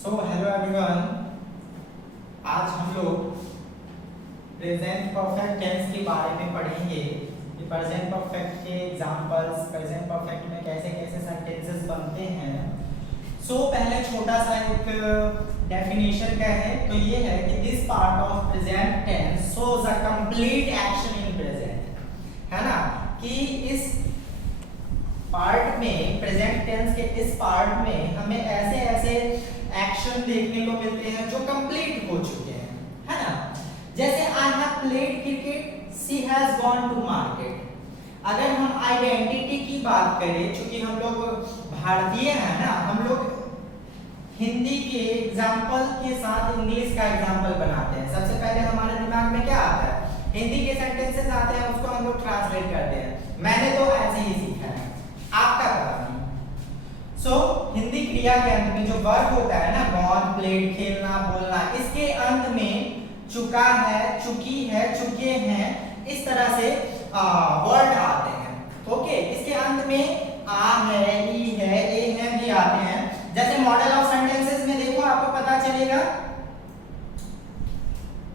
So hello everyone, आज हम लोग प्रेजेंट परफेक्ट टेंस के बारे में पढ़ेंगे कि प्रेजेंट परफेक्ट के एग्जांपल्स, प्रेजेंट परफेक्ट में कैसे कैसे सेंटेंसेस बनते हैं। पहले छोटा सा एक डेफिनेशन का है, तो ये है कि this part of present tense shows a complete action in present, है ना, कि इस पार्ट में, प्रेजेंट टेंस के इस पार्ट में हमें ऐसे ऐसे एक्शन देखने को मिलते हैं जो कंप्लीट हो चुके हैं, है ना। जैसे I have played cricket, she has gone to market. अगर हम आइडेंटिटी की बात करें, क्योंकि हम लोग भारतीय हैं ना, हम लोग हिंदी के एग्जाम्पल के साथ इंग्लिश का एग्जाम्पल बनाते हैं। सबसे पहले हमारे दिमाग में क्या आता है, हिंदी के सेंटेंसेस आते हैं, उसको हम लोग ट्रांसलेट करते हैं। मैंने तो ऐसे ही सीखा है, आपका पता नहीं। हिंदी क्रिया के अंत में जो वर्ब होता है ना, गॉन, प्लेड, खेलना, बोलना, इसके अंत में चुका है, चुकी है, चुके हैं, इस तरह से वर्ड आते हैं। ओके, इसके अंत में आ है, ई है, ए है भी आते हैं। जैसे मॉडल ऑफ सेंटेंसेस में देखो, आपको पता चलेगा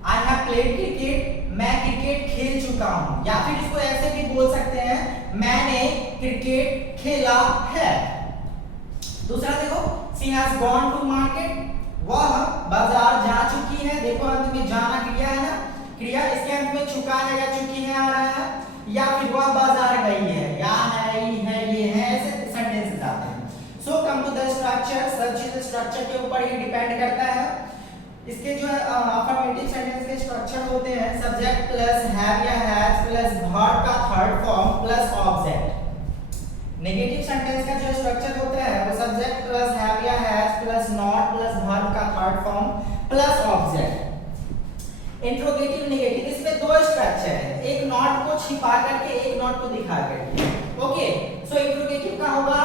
आई हैव प्लेड क्रिकेट, मैं क्रिकेट खेल चुका हूं, या फिर इसको ऐसे भी बोल सकते हैं, मैंने क्रिकेट खेला है। दूसरा देखो, she has gone to market, वह बाजार जा चुकी है। देखो अंत में जाना क्रिया है ना, क्रिया, इसके अंत में चुका है या चुकी है आ रहा है, या फिर वह बाजार गई है, या है, ई है, ये है, ऐसे सेंटेंसेस आते हैं। कम टू द स्ट्रक्चर, सब चीज स्ट्रक्चर के ऊपर ही डिपेंड करता है। इसके जो अफर्मेटिव सेंटेंस के स्ट्रक्चर होते हैं, सब्जेक्ट प्लस हैव या हैज प्लस वर्ब का third form plus object. Negative sentence का जो स्ट्रक्चर होता है वो सब्जेक्ट प्लस हैव या has plus not plus verb का third form plus object. Interrogative negative, इसमें दो स्ट्रक्चर है, एक नॉट को छिपा करके, एक नॉट को दिखा करके। ओके, इंट्रोगेटिव का होगा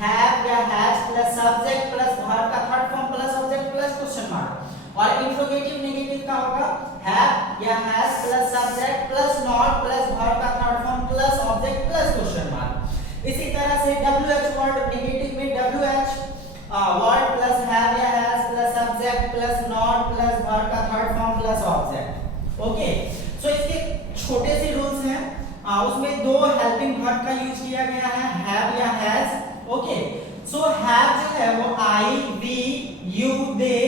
हैव या has plus subject plus verb का third form plus object plus question mark. और इंट्रोगेटिव नेगेटिव का होगा हैव या has plus subject plus not plus verb का third form plus object plus question mark. इसी तरह से WH वर्ड नेगेटिव में WH वर्ड प्लस हैव या has plus subject plus not plus verb का third form plus object. Okay, इसके छोटे से रूल्स हैं, उसमें दो हेल्पिंग वर्ब का यूज किया गया है, हैव या हैज। ओके, हैव जो है वो I, we, you, they,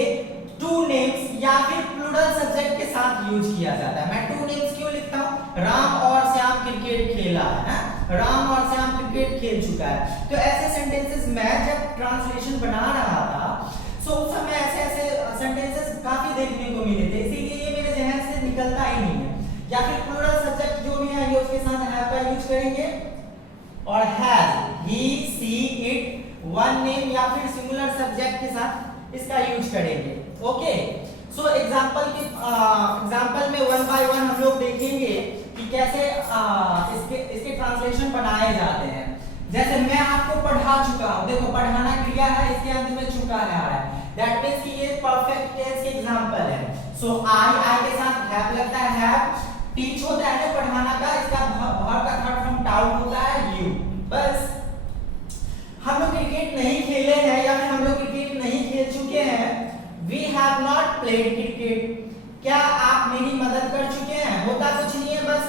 two names या फिर प्लूरल सब्जेक्ट के साथ यूज किया जाता है। मैं टू नेम्स क्यों लिखता हूं, राम और श्याम क्रिकेट खेला है ना, राम और श्याम क्रिकेट खेल चुका है। तो ऐसे सेंटेंसेस मैं जब ट्रांसलेशन बना रहा था, उस समय ऐसे ऐसे सेंटेंसेस काफी देखने को मिले थे, इसीलिए ये मेरे जहन से निकलता ही नहीं है। या फिर प्लूरल सब्जेक्ट जो भी है, ये उसके साथ हैव का यूज करेंगे, और has, he, she, it, one name या फिर सिंगुलर सब्जेक्ट के साथ इसका यूज करेंगे। ओके, एग्जांपल में वन बाय वन हम लोग देखेंगे कि कैसे इसके ट्रांसलेशन बनाए जाते हैं। जैसे मैं आपको पढ़ा चुका हूं, देखो पढ़ाना क्रिया है, इसके अंत में चुका है आ रहा है, दैट मींस कि ये परफेक्ट टेंस के एग्जांपल है। आई के साथ हैव लगता है, हैव टीच होता है ना पढ़ाना का, इसका वर्ब का थर्ड फॉर्म टाउट होता है यू। बस हम लोग क्रिकेट नहीं खेले हैं या फिर हम लोग क्रिकेट नहीं खेल चुके हैं, we have not played cricket, क्या आप मेरी मदद कर चुके हैं, होता कुछ नहीं है, बस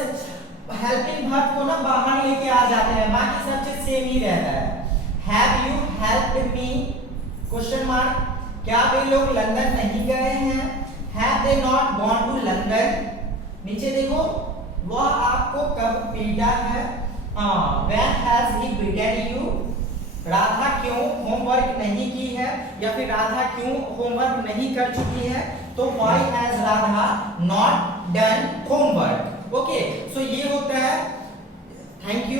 हेल्पिंग वर्ब को ना बाहर लेके आ जाते हैं, बाकी सब चीज सेम ही रहता है। Have you helped me, question mark, क्या वे लोग लंदन नहीं गए हैं, have they not gone to London. नीचे देखो, वह आपको कब पीटा है, when has he beaten you, Radha क्यों होमवर्क नहीं की है, या फिर राधा क्यों होमवर्क नहीं कर चुकी है, तो why has Radha not done homework. Okay, ये होता है। Thank you.